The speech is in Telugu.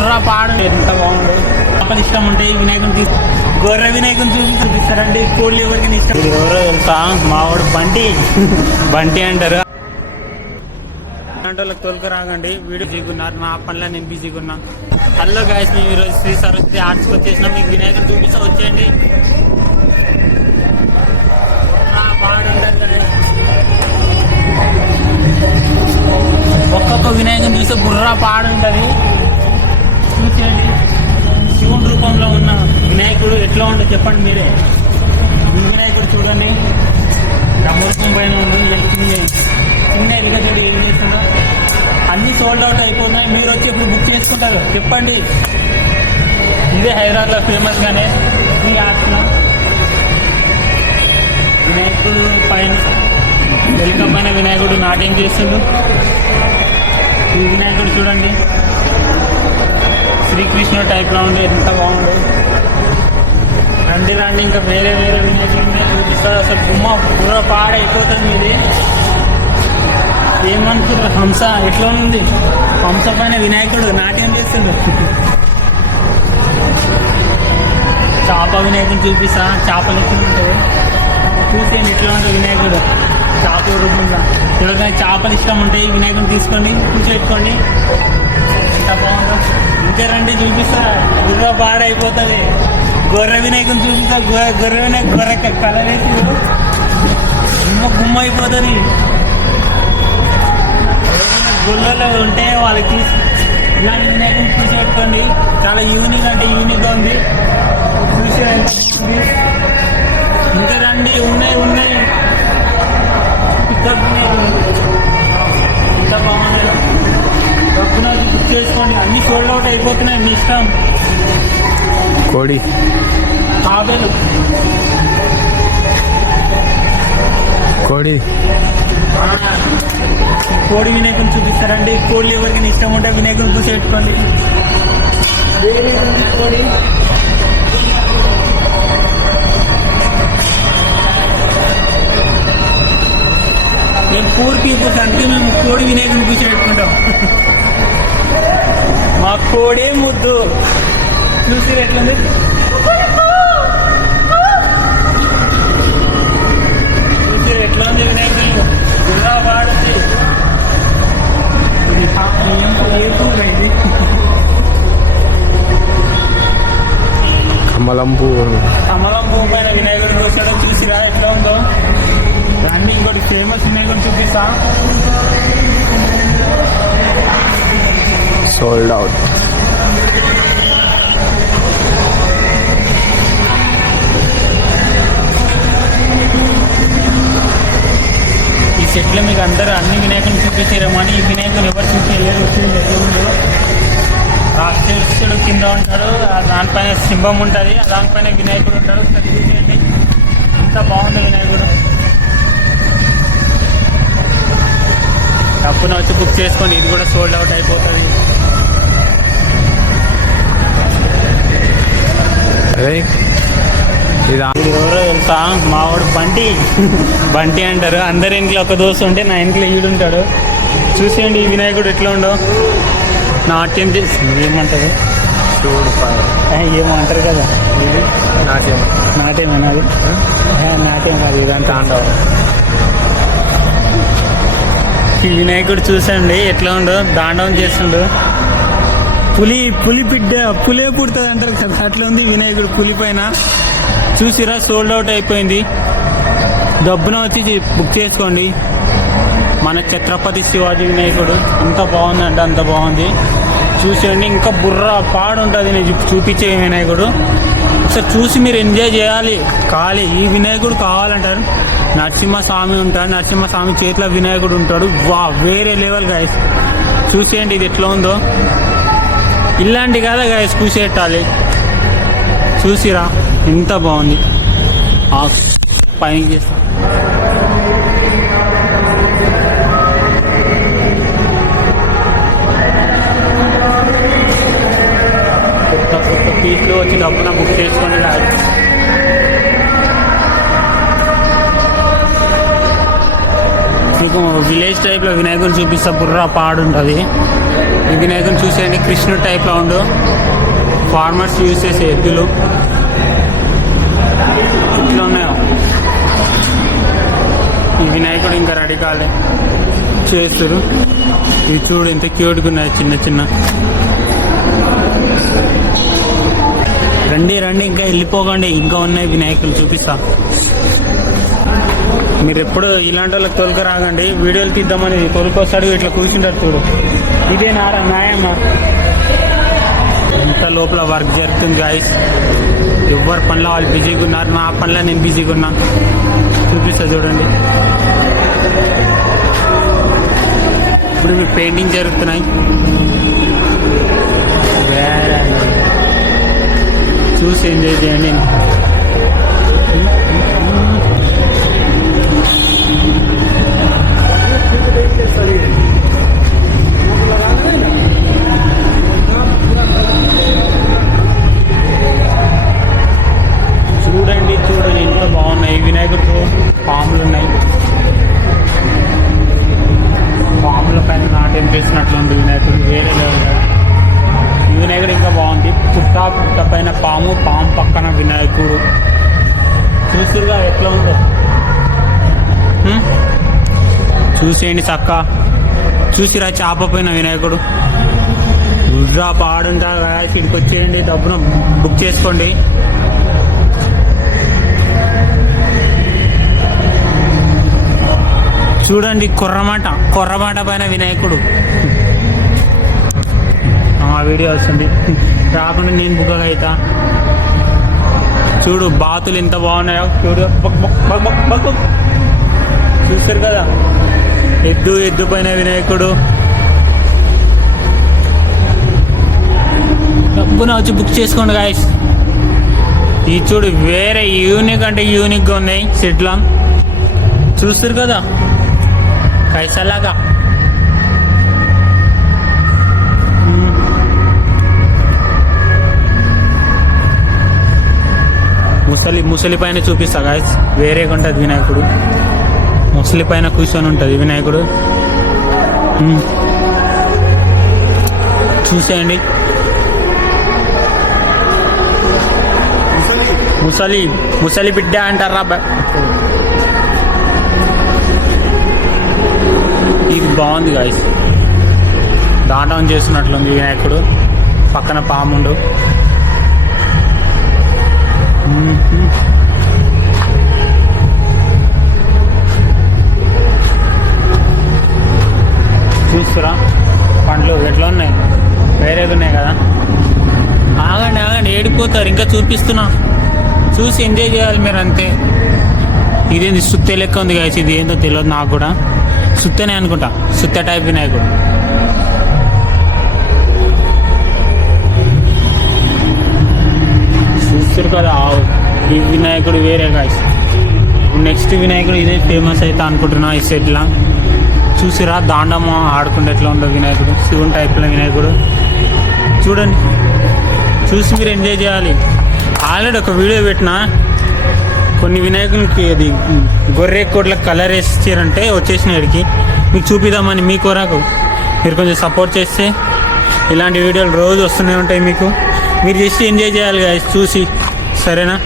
బుర్రా పాడు ఎంత బాగుంది. చేపలు ఇష్టం ఉంటాయి. వినాయకుని గొర్రె వినాయకుని చూపిస్తారండి. కోళ్ళు ఎవరికి ఇష్టం. ఎవరో తెలుసా, మావాడు బంటి అంటారు. వాళ్ళకి తోలుకు రాగండి. వీడియో బిజీగున్నారు, నా పనిలో నేను బిజీగున్నా. హలో గైస్, మేము ఈరోజు శ్రీ సరస్వతి ఆర్ట్స్కి వచ్చేసినాం. మీకు వినాయకుని చూపిస్తా, వచ్చేయండి. ఒక్కొక్క వినాయకుని చూస్తే బుర్రా పాడుంటది. చూసేయండి. శివుని రూపంలో ఉన్న వినాయకుడు ఎట్లా ఉంటుందో చెప్పండి మీరే. వినాయకుడు చూడండి, డబ్బులు పైన ఉంది. చిన్న ఎలిగేటెడ్ ఏం చేస్తుందో అన్ని సోల్డ్ అవుట్ అయిపోతున్నాయి. మీరు వచ్చి ఇప్పుడు బుక్ చేసుకుంటారు. చెప్పండి. ఇదే హైదరాబాద్లో ఫేమస్ గానే ఈ ఆర్ట్స్లో వినాయకుడు పైన వెలిక పైన వినాయకుడు నాట్యం చేస్తుండు. ఈ వినాయకుడు చూడండి, శ్రీకృష్ణుడు టైప్లో ఉండి ఎంత బాగుంది. రండి ఇంకా వేరే వినాయకుడు చూపిస్తారు. అసలు బుర్ర పాడైపోతుంది. ఇది ఏమనుకుంటారు, హంస ఎట్లా ఉంది. హంస పైన వినాయకుడు నాట్యం చేస్తుండు. చేప వినాయకుడు చూపిస్తా. చేపలు ఎట్లా ఉంటుంది చూసేయండి. ఎట్లా ఉంటుంది వినాయకుడు చేపల రూపంగా. ఎవరికైనా చేపలు ఇష్టం ఉంటాయి, వినాయకుడు తీసుకోండి, కూర్చోబెట్టుకోండి. ఎంత బాగుందో. ఇంకా రండి చూపిస్తా. బుర్ర పాడైపోతుంది. గొర్రె వినాయకుని చూపిస్తా. గొర్రె వినాయకు గొర్రె కలర్ వేసి గుమ్మ అయిపోతుంది. గుళ్ళలో ఉంటే వాళ్ళకి ఇలాంటి వినాయకుని కూర్చోబెట్టుకోండి. చాలా యూనిక్ అంటే యూనిక్గా ఉంది. చూసే ఇంకా రండి, ఉన్నాయి పికప్ ఇంత బాగున్నాయి. డబ్బున బుక్ చేసుకోండి. అన్ని సోల్డ్ అవుట్ అయిపోతున్నాయి. మీ ఇష్టం. కోడి తాబేలు కోడి వినాయకుని చూపిస్తారండి. కోళ్ళు ఎవరికి ఇష్టం ఉంటే వినాయకుని చూసి పెట్టుకోండి. కోడి మేము పూర్ పీపుల్స్ అంటే మేము కోడి వినాయకుని చూసి పెట్టుకుంటాం. మా కోడే ముద్దు. చూసి ఎట్లుంది. చూసి ఎట్లా ఉంది వినాయకుడు. గుర్రా వాడుంది. ఇది ఏ పూర ఇది. కమలం పువ్వు పైన వినాయకుడు చూసాడో చూసిరా ఎట్లా ఉందో. దాన్ని ఇంకోటి ఫేమస్ వినాయకుడు చూపిస్తా. Sold out. ఈ సెట్లో మీకు అందరూ అన్ని వినాయకులు చూపించారేమో అని ఈ వినాయకులు ఎవరు చూపించలేరు. వచ్చేది రాక్షసుడు కింద ఉంటాడు, దానిపైన సింహం ఉంటుంది, దానిపైన వినాయకుడు ఉంటాడు. చూసేయండి ఎంత బాగుంది వినాయకుడు. డబ్బున వచ్చి బుక్ చేసుకొని. ఇది కూడా సోల్డ్ అవుట్ అయిపోతుంది. ఎవరో తెలుసా, మావాడు బంటి అంటారు. అందరి ఇంట్లో ఒక దోస్తు ఉంటే నా ఇంట్లో ఈడుంటాడు. చూసేయండి ఈ వినాయకుడు ఎట్లా ఉండో. నాట్యం చేసి ఏమంటారు, ఏమంటారు కదా, నాట్యమేనా అది? నాట్యం కాదు, ఇదంతా తాండవం. ఈ వినాయకుడు చూసండి ఎట్లా ఉండో, దాండవం చేస్తుండు. పులి బిడ్డ పులే పుడుతుంది అంటారు కదా, అట్లా ఉంది వినాయకుడు పులి పైన. చూసిరా సోల్డ్ అవుట్ అయిపోయింది. డబ్బున వచ్చి బుక్ చేసుకోండి. మన ఛత్రపతి శివాజీ వినాయకుడు ఎంత బాగుందంటే అంత బాగుంది. చూసేయండి. ఇంకా బుర్ర పాడు ఉంటుంది నేను చూపించే వినాయకుడు. ఒకసారి చూసి మీరు ఎంజాయ్ చేయాలి. ఈ వినాయకుడు కావాలంటారు. నరసింహస్వామి ఉంటాడు. నరసింహస్వామి చేతిలో వినాయకుడు ఉంటాడు. వేరే లెవెల్ గాయస్. చూసేయండి ఇది ఎట్లా ఉందో. ఇలాంటి కదా గాయస్ చూసేటాలి. చూసిరా ఎంత బాగుంది. పైన చేస్తా. కొత్త పీస్లో వచ్చి డబ్బున బుక్ చేసుకోండి. మీకు విలేజ్ టైప్లో వినాయకుని చూపిస్తా. బుర్రా పాడు ఉంటుంది. ఈ వినాయకుని చూసేయండి, కృష్ణుడు టైప్లో ఉండు. ఫార్మర్స్ యూజ్ చేసే ఎద్దులు ఇట్లా ఉన్నాయో. ఈ వినాయకుడు ఇంకా రెడీ కాలే, చేస్తారు. ఇవి చూడు ఎంత క్యూట్గా ఉన్నాయి, చిన్న చిన్న. రండి రండి, ఇంకా వెళ్ళిపోకండి, ఇంకా ఉన్నాయి వినాయకులు చూపిస్తా. మీరు ఎప్పుడు ఇలాంటి వాళ్ళకి తోలుక రాగండి, వీడియోలు తీద్దామని తోలుకొస్తాడు, ఇట్లా కూర్చుంటారు చూడు. ఇదే న్యాయమ్మా. ఇంత లోపల వర్క్ జరుగుతుంది గాయస్. ఎవరి పనిలో వాళ్ళు బిజీగా ఉన్నారు, నా పనిలో నేను బిజీగా ఉన్నా. చూపిస్తా చూడండి. ఇప్పుడు మీ పెయింటింగ్ జరుగుతున్నాయి. వేరే చూసి ఎంజాయ్ చేయండి. చూడండి చూడండి ఎంత బాగున్నాయి వినాయకుడు. పాములు ఉన్నాయి, పాముల పైన నాట్యం చేసినట్లుంది వినాయకుడు. వేరే లెవెల్. ఈ వినాయకుడు ఇంకా బాగుంది. పుట్ట పైన పాము, పాము పక్కన వినాయకుడు. చూసుగా ఎట్లా ఉందో చూసేయండి చక్క. చూసిరా చేప పైన వినాయకుడు. గుడ్రా పాడుంటా కదా, ఇక్కడికి వచ్చేయండి, డబ్బును బుక్ చేసుకోండి. చూడండి కొర్రమాట పైన వినాయకుడు. వీడియో వస్తుంది, రాకుండా నేను బుక్ అవుతా. చూడు బాతులు ఎంత బాగున్నాయో. చూడు చూస్తారు కదా, ఎద్దు పైన వినాయకుడు. డబ్బున వచ్చి బుక్ చేసుకోండి గాయస్. ఈ చూడు వేరే యూనిక్ అంటే యూనిక్గా ఉన్నాయి సెట్లా. చూస్తారు కదా కైసలాగా. ముసలి పైన చూపిస్తా గాయస్. వేరేగా ఉంటుంది వినాయకుడు. ముసలి పైన కూర్చొని ఉంటుంది వినాయకుడు. చూసేయండి. ముసలి బిడ్డ అంటారా. ఇది బాగుంది గాయస్. దాండం చేస్తున్నట్లుంది వినాయకుడు. పక్కన పాముండు. చూస్తురా పండ్లు ఎట్లా ఉన్నాయి, వేరేగా ఉన్నాయి కదా. ఆగండి ఏడిపోతారు, ఇంకా చూపిస్తున్నా. చూసి ఎంజాయ్ చేయాలి మీరు అంతే. ఇదేంది సుత్తే లెక్క ఉంది గాయస్. ఇది ఏందో తెలియదు నాకు కూడా. సుత్తనే అనుకుంటా, సుత్త టైప్ వినాయకుడు. చూస్తారు కదా. ఈ వినాయకుడు వేరే గాయస్. నెక్స్ట్ వినాయకుడు ఇదే ఫేమస్ అవుతా అనుకుంటున్నా ఈ సెట్లా. చూసిరా దాండము ఆడుకుంటే ఎట్లా ఉండదు వినాయకుడు. శివుని టైప్లో వినాయకుడు. చూడండి, చూసి మీరు ఎంజాయ్ చేయాలి. ఆల్రెడీ ఒక వీడియో పెట్టినా. కొన్ని వినాయకునికి అది గొర్రె కోట్లకు కలర్ వేసారంటే వచ్చేసిన ఇక్కడికి మీకు చూపిద్దామని. మీ కొరకు మీరు కొంచెం సపోర్ట్ చేస్తే ఇలాంటి వీడియోలు రోజు వస్తూనే ఉంటాయి మీకు. మీరు జస్ట్ ఎంజాయ్ చేయాలి గాయస్ చూసి. సరేనా?